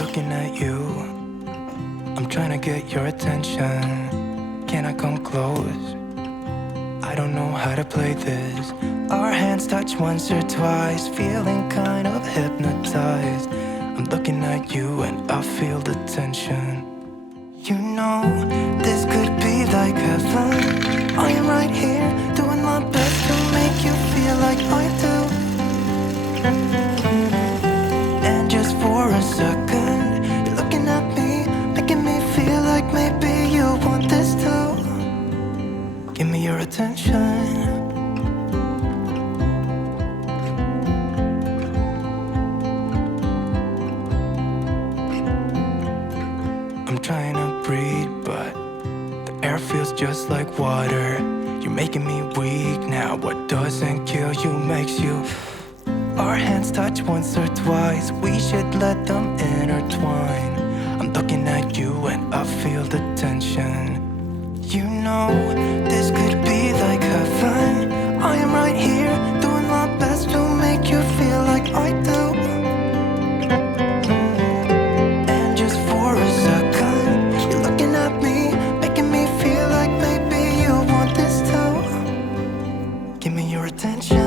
Looking at you, I'm trying to get your attention. Can I come close? I don't know how to play this. Our hands touch once or twice, feeling kind of hypnotized. I'm looking at you and I feel the tension. You know, this could be like heaven. I am right here, doing my best to make you feel like I do. And just for a second, you're looking at me, making me feel like maybe you want this too. Give me your attention. I'm trying to breathe, but the air feels just like water. You're making me weak now. What doesn't kill you makes you. Our hands touch once or twice, we should let them intertwine. I'm looking at you and I feel the tension. You know, this could be like heaven. I am right here, doing my best to make you feel like I do. And just for a second, you're looking at me, making me feel like maybe you want this too. Give me your attention.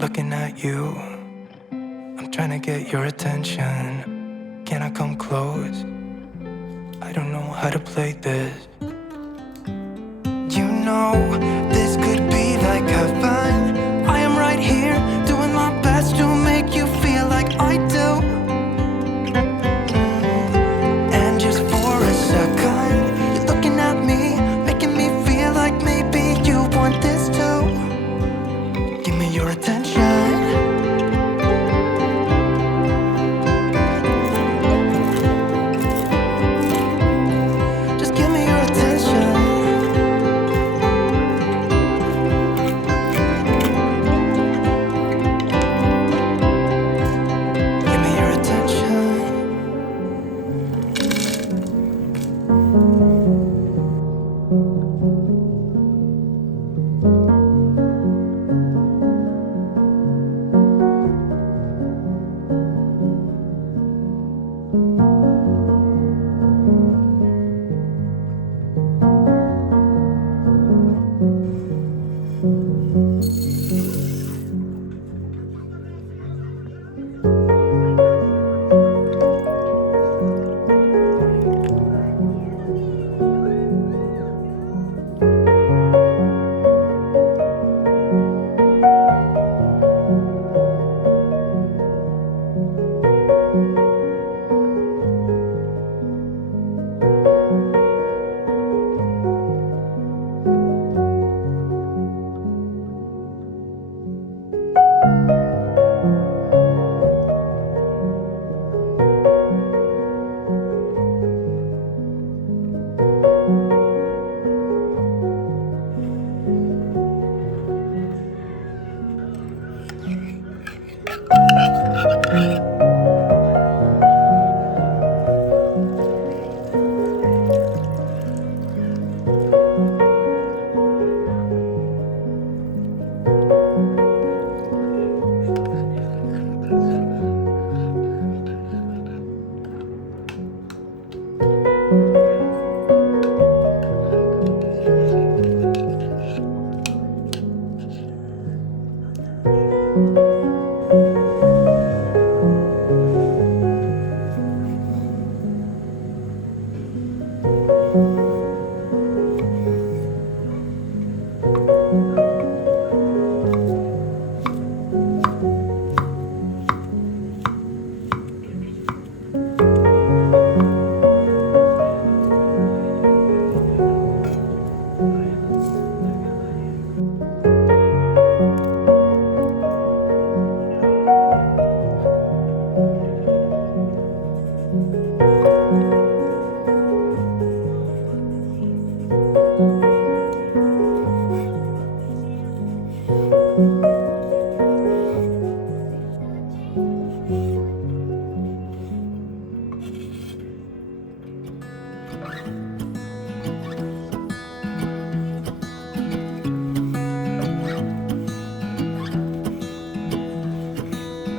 Looking at you, I'm trying to get your attention. Can I come close? I don't know how how to play this. You know, this could be like heaven. I am right here, doing my best to make you feel like I do. And just for a second, you're looking at me, making me feel like maybe you want this too. Give me your attention. Just give me your attention. Give me your attention.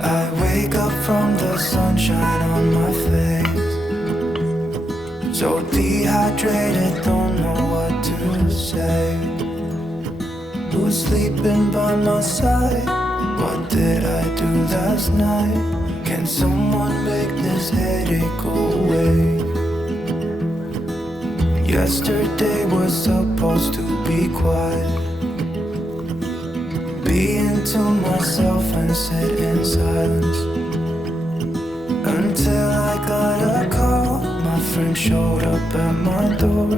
I wake up from the sunshine on my face, so dehydrated, don't know what to say. Who's sleeping by my side? What did I do last night? Can someone make this headache go away? Yesterday was supposed to be quiet, being to myself and sit in silence, until I got a call. My friend showed up at my door.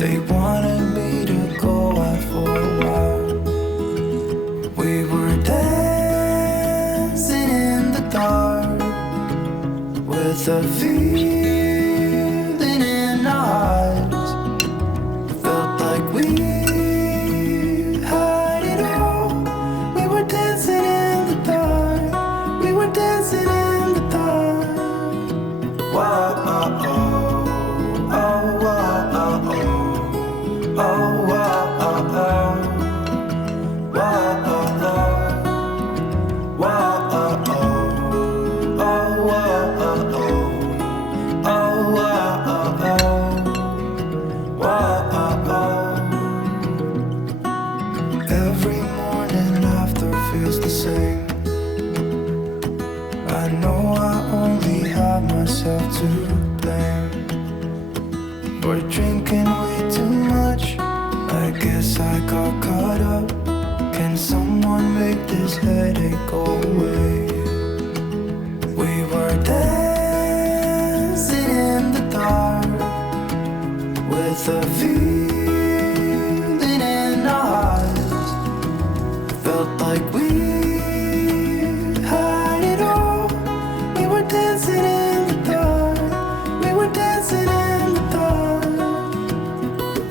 They wanted me to go out for a while. We were dancing in the dark with a feeling in our hearts. Felt like we had it all. We were dancing in the dark. We were dancing in the dark. Wow, oh, oh, oh, wow, oh, oh, oh, wow, oh, oh, wow, oh, oh, wow, oh, oh, oh, wow, oh, oh, oh, We're drinking way too much. I guess I got caught up. Can someone make this headache go away? We were dancing in the dark with a feeling in our eyes. Felt like we had it all. We were dancing in the dark. We were dancing in the dark.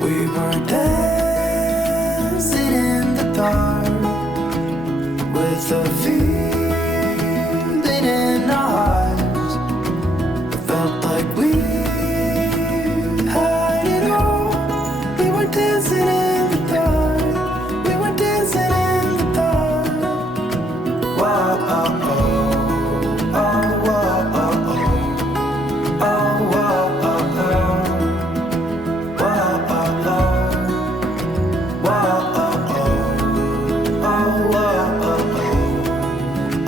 We were dancing in the dark with a feeling in our eyes. Felt like we had it all. We were dancing in the dark. We were dancing in the dark. Wow, oh, oh, oh, wow, oh, oh, oh, wow, oh, oh, wow, oh, oh, wow, oh, oh, oh, wow, oh, oh.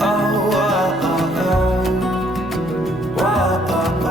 Oh, oh, oh, oh, oh, oh, oh.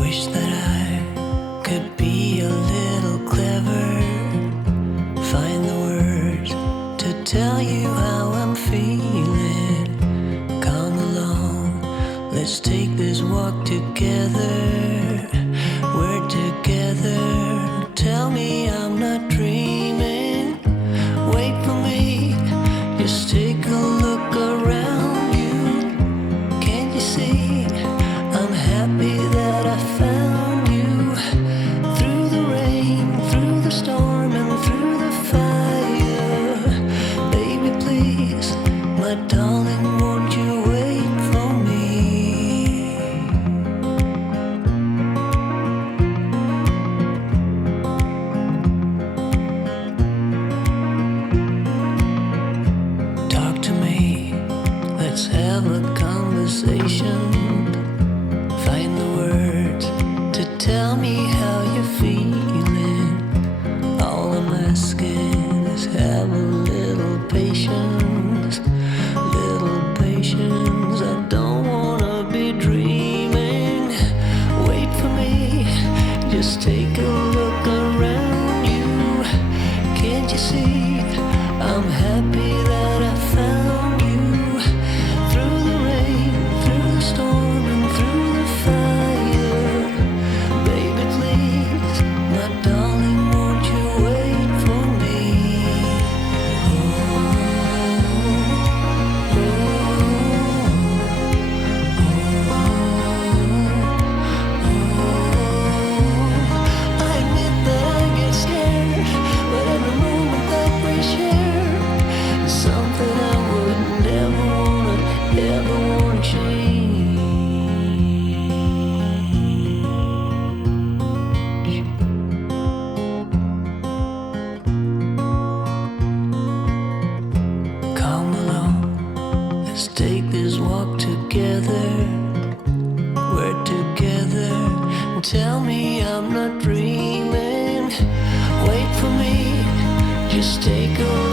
Wish that I could be a little clever, find the words to tell you how I'm feeling. Come along, let's take this walk together. We're together, tell me I'm not dreaming. Wait for me, just take a look around you. Can't you see, I'm happy that I found you. Through the rain, through the storm, and through the fire. Baby, please, my darling, won't you wait for me? can't you see? I'm happy that I found you. Through the rain, through the storm, and through the fire. Baby, please, my darling, won't you wait for me? I admit that I get scared, but every moment that we share is something I would never wanna change. Come along, let's take this walk together. We're together. Tell me I'm not dreaming. Wait for me, just take a